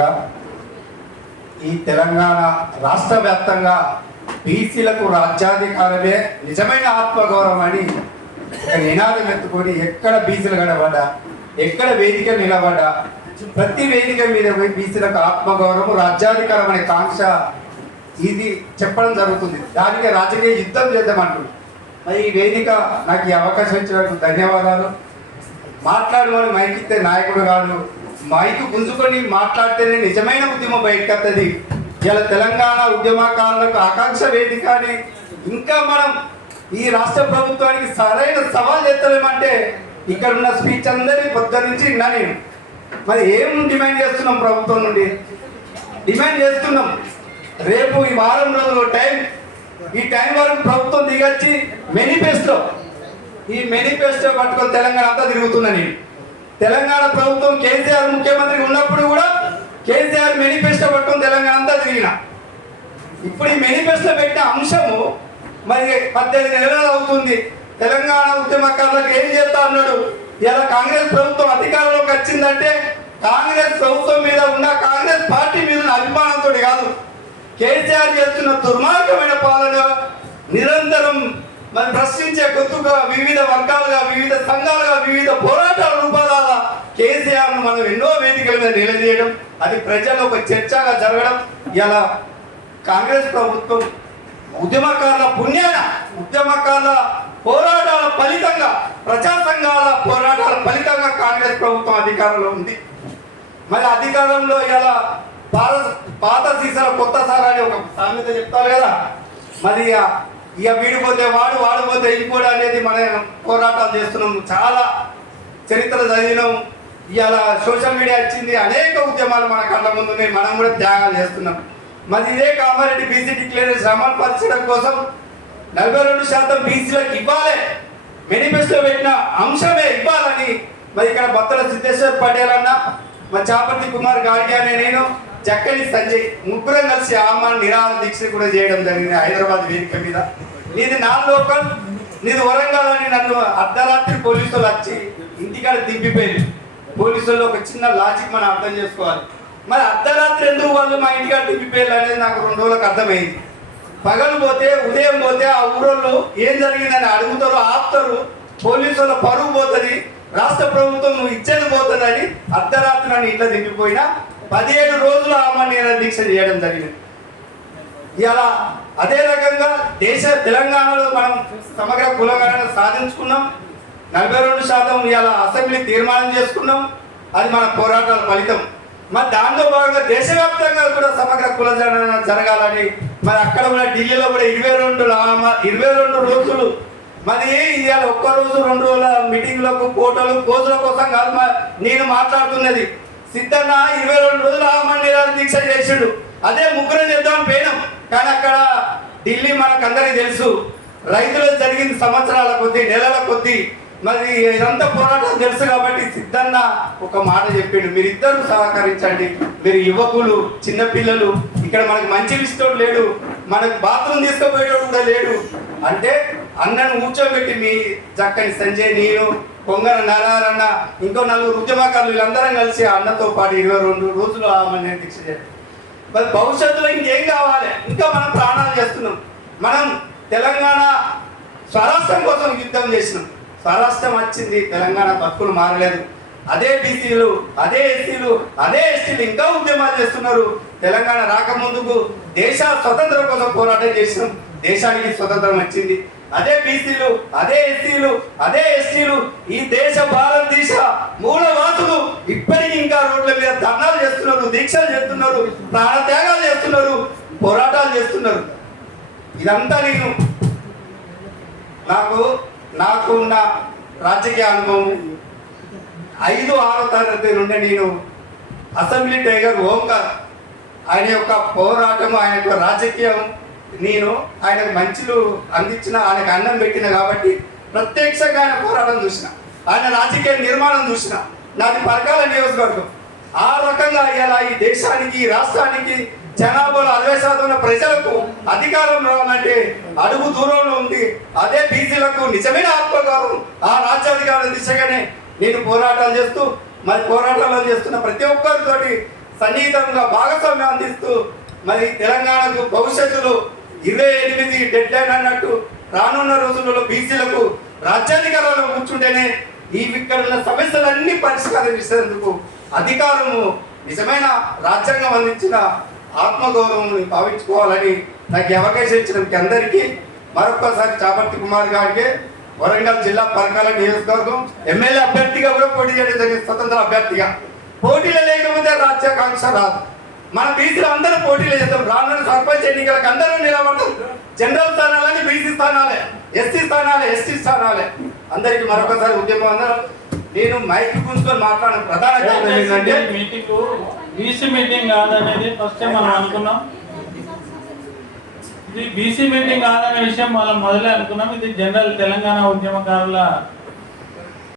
ఈ తెలంగాణ రాష్ట్ర వ్యాప్తంగా బీసీలకు రాజ్యాధికారమే నిజమైన ఆత్మగౌరవం అని ఒక నినాదం ఎత్తుకొని ఎక్కడ బీసీలు గడబడ్డా ఎక్కడ వేదిక నిలబడ్డా ప్రతి వేదిక మీద పోయి బీసీలకు ఆత్మగౌరవం రాజ్యాధికారం అనే కాంక్ష ఇది చెప్పడం జరుగుతుంది. దానికి రాజకీయ యుద్ధం చేద్దామంటుంది మరి ఈ వేదిక నాకు ఈ అవకాశం ఇచ్చినందుకు ధన్యవాదాలు. మాట్లాడుకొని మైకిస్తే నాయకుడు కాదు మైక్ గుంజుకొని మాట్లాడితేనే నిజమైన ఉద్యమం బయటకత్తది. వస్తుంది ఇలా తెలంగాణ ఉద్యమకారులకు ఆకాంక్ష వేదిక అని ఇంకా మనం ఈ రాష్ట్ర ప్రభుత్వానికి సరైన సవాల్ చేస్తలేమంటే ఇక్కడ ఉన్న స్పీచ్ అందరినీ పొద్దు నుంచి విన్నా నేను. మరి ఏం డిమాండ్ చేస్తున్నాం ప్రభుత్వం నుండి? డిమాండ్ చేస్తున్నాం. రేపు ఈ వారం రోజులు టైం. ఈ టైం వరకు ప్రభుత్వం దిగొచ్చి మేనిఫెస్టో. ఈ మేనిఫెస్టో పట్టుకొని తెలంగాణ అంతా తిరుగుతున్నా నేను. తెలంగాణ ప్రభుత్వం కేసీఆర్ ముఖ్యమంత్రి ఉన్నప్పుడు కూడా కేసీఆర్ మేనిఫెస్టో పెట్టడం తెలంగాణ అంతా తిరిగిన. ఇప్పుడు ఈ మేనిఫెస్టో పెట్టిన అంశము మరి పద్దెనిమిది నెలలు అవుతుంది. తెలంగాణ ఉద్యమకారులకు ఏం చేస్తా అన్నాడు? ఇలా కాంగ్రెస్ ప్రభుత్వం అధికారంలోకి వచ్చిందంటే కాంగ్రెస్ ప్రభుత్వం మీద ఉన్న కాంగ్రెస్ పార్టీ మీద ఉన్న అభిమానంతో కాదు. కేసీఆర్ చేస్తున్న దుర్మార్గమైన పాలన నిరంతరం మనం ప్రశ్నించే గుర్తుగా వివిధ వర్గాలుగా వివిధ సంఘాలుగా వివిధ పోరాటాల రూపాల కేసీఆర్ను మనం ఎన్నో వేదికల మీద నిలదీయడం అది ప్రజల్లో ఒక చర్చగా జరగడం ఇలా కాంగ్రెస్ ప్రభుత్వం ఉద్యమకారుల పుణ్యాన ఉద్యమకారుల పోరాటాల ఫలితంగా ప్రజా సంఘాల పోరాటాల ఫలితంగా కాంగ్రెస్ ప్రభుత్వం అధికారంలో ఉంది. మరి అధికారంలో ఇలా పాత పాత సీసాల కొత్త సారా అని ఒక సామెత చెప్తారు కదా? మరి ఇక వీడిపోతే వాడు వాడిపోతే ఇంకోటి అనేది మన పోరాటాలు చేస్తున్నాం. చాలా చరిత్ర చదివినాం. ఇవాళ సోషల్ మీడియా వచ్చింది అనేక ఉద్యమాలు మన కళ్ళ ముందు ఉన్నాయి. మనం కూడా త్యాగాలు చేస్తున్నాం. మరి ఇదే కామారెడ్డి బీసీ డిక్లరేషన్ అమలు పరచడం కోసం నలభై రెండు శాతం బీసీలకు ఇవ్వాలి. మేనిఫెస్టో పెట్టిన అంశమే ఇవ్వాలని మరి ఇక్కడ భక్తుల సిద్ధేశ్వర్ పటేల్ అన్న మా చాపర్తి కుమార్ గాడిగా అనే నేను చక్కని సంజయ్ ముగ్గురం కలిసి ఆమాన్ నిరాహార దీక్ష కూడా చేయడం జరిగింది హైదరాబాద్ వేదిక మీద. నీది నా లోకల్ నీది వరంగల్ అని నన్ను అర్ధరాత్రి పోలీసులు వచ్చి ఇంటికాడ దింపిపోయింది పోలీసుల్లో ఒక చిన్న లాజిక్ మనం అర్థం చేసుకోవాలి. మరి అర్ధరాత్రి ఎందుకు వాళ్ళు మా ఇంటికాడ దింపిపోయారు అనేది నాకు రెండు రోజులకు అర్థమైంది. పగలు పోతే ఉదయం పోతే ఆ ఊరోళ్ళు ఏం జరిగిందని అడుగుతారు ఆపుతారు. పోలీసుల పరువు పోతుంది రాష్ట్ర ప్రభుత్వం నువ్వు ఇచ్చేది పోతుందని అర్ధరాత్రి నన్ను ఇంట్లో దింపిపోయినా పదిహేడు రోజులు ఆమె నేను దీక్ష చేయడం జరిగింది. ఇలా అదే రకంగా దేశ తెలంగాణలో మనం సమగ్ర కులగణన సాధించుకున్నాం. నలభై రెండు శాతం ఇలా అసెంబ్లీ తీర్మానం చేసుకున్నాం. అది మన పోరాటాల ఫలితం. మరి దాంతో భాగంగా దేశవ్యాప్తంగా కూడా సమగ్ర కులగణన జరగాలని మరి అక్కడ కూడా ఢిల్లీలో కూడా ఇరవై రెండు ఇరవై రెండు రోజులు. మరి ఇవాళ ఒక్క రోజు రెండు రోజుల మీటింగ్లకు ఫోటోలు పోజుల కోసం కాదు నేను మాట్లాడుతున్నది. సిద్ధన్న ఇరవై రెండు రోజులు ఆమరణ నిరాహార దీక్ష చేసిండు. అదే ముగ్గురు చేద్దామని పోయినాం. కానీ అక్కడ ఢిల్లీ మనకు అందరికీ తెలుసు రైతులకు జరిగింది సంవత్సరాల కొద్ది నెలల కొద్ది మరి ఇదంతా పోరాటం తెలుసు కాబట్టి సిద్ధన్న ఒక మాట చెప్పిండు మీరిద్దరూ సహకరించండి మీరు యువకులు చిన్నపిల్లలు ఇక్కడ మనకు మంచి ఇష్టం లేడు మనకు బాత్రూమ్ తీసుకుపోయేటోడు కూడా లేడు. అంటే అన్నను కూర్చోబెట్టి మీ చక్కని సంజయ్ నేను కొంగర నారాయణ ఇంకో నలుగురు ఉద్యమకారులు వీళ్ళందరం కలిసి అన్నతో పాటు ఇరవై రెండు రోజులు ఆమె దీక్ష చేయాలి మరి భవిష్యత్తులో ఇంకేం కావాలి? ఇంకా మనం ప్రాణాలు చేస్తున్నాం. మనం తెలంగాణ స్వరాష్ట్రం కోసం యుద్ధం చేసినాం. స్వరాష్ట్రం వచ్చింది తెలంగాణ బతుకులు మారలేదు. అదే బీసీలు అదే ఎస్సీలు అదే ఎస్టీలు ఇంకా ఉద్యమాలు చేస్తున్నారు. తెలంగాణ రాకముందుకు దేశ స్వతంత్రం కోసం పోరాటం చేసినాం. దేశానికి స్వతంత్రం వచ్చింది. అదే బీసీలు అదే ఎస్సీలు అదే ఎస్టీలు ఈ దేశ భారతదేశ మూలవాసులు ఇప్పటికీ ఇంకా రోడ్ల మీద ధర్నాలు చేస్తున్నారు దీక్షలు చేస్తున్నారు ప్రాణత్యాగాలు చేస్తున్నారు పోరాటాలు చేస్తున్నారు. ఇదంతా నేను నాకు నాకు ఉన్న రాజకీయ అనుభవం. ఐదు ఆరో తరగతి నుండి నేను అసెంబ్లీ టైగర్ ఓంకార్. ఆయన యొక్క పోరాటం ఆయన యొక్క రాజకీయం నేను ఆయనకు మంచిలు అందించిన ఆయనకు అన్నం పెట్టిన కాబట్టి ప్రత్యక్షంగా ఆయన పోరాటం చూసిన ఆయన రాజకీయ నిర్మాణం చూసిన నాది పరకాల నియోజకవర్గం. ఆ రకంగా ఇలా ఈ దేశానికి ఈ రాష్ట్రానికి జనాభాలో అరవై శాతం ఉన్న ప్రజలకు అధికారం రావాలంటే అడుగు దూరంలో ఉంది. అదే బీసీలకు నిజమైన ఆత్మగౌరవం. ఆ రాజ్యాధికారం దిశగానే నేను పోరాటాలు చేస్తూ మరి పోరాటాలు చేస్తున్న ప్రతి ఒక్కరితోటి సన్నిహితంగా భాగస్వామ్యం అందిస్తూ మరి తెలంగాణకు భవిష్యత్తులో ఇరవై ఎనిమిది డెడ్ లైన్ అన్నట్టు రానున్న రోజులలో బీసీలకు రాజ్యాధికారంలో కూర్చుంటేనే ఈ ఇక్కడ సమస్యలన్నీ పరిష్కారం చేసేందుకు అధికారము నిజమైన రాజ్యాంగం అందించిన ఆత్మగౌరవం భావించుకోవాలని నాకు అవకాశం ఇచ్చిన అందరికీ మరొకసారి చాపర్తి కుమార్ గారికి వరంగల్ జిల్లా పరకాల నియోజకవర్గం ఎమ్మెల్యే అభ్యర్థిగా కూడా పోటీ చేయడం జరిగింది స్వతంత్ర అభ్యర్థిగా. పోటీలో లేకపోతే రాజ్యాకాంక్ష రాదు. మన బీసీలు అందరూ పోటీలు చేద్దాం రానున్న సర్పంచ్ ఎన్నికలకు అందరూ నిలబడతాం జనరల్ స్థానాలని బీసీ స్థానాలే ఎస్సీ స్థానాలే ఎస్టీ స్థానాలే. అందరికి మరొకసారి ఉద్యమం అందరూ. నేను మైక్ గుంచుకొని మాట్లాడిన. ప్రధాన కారణం ఏంటంటే మీటింగ్ బీసీ మీటింగ్ కాదనేది ఫస్ట్ మనం అనుకున్నాం. ఇది బీసీ మీటింగ్ కాదనే విషయం మనం మొదలే అనుకున్నాం. ఇది జనరల్ తెలంగాణ ఉద్యమకారుల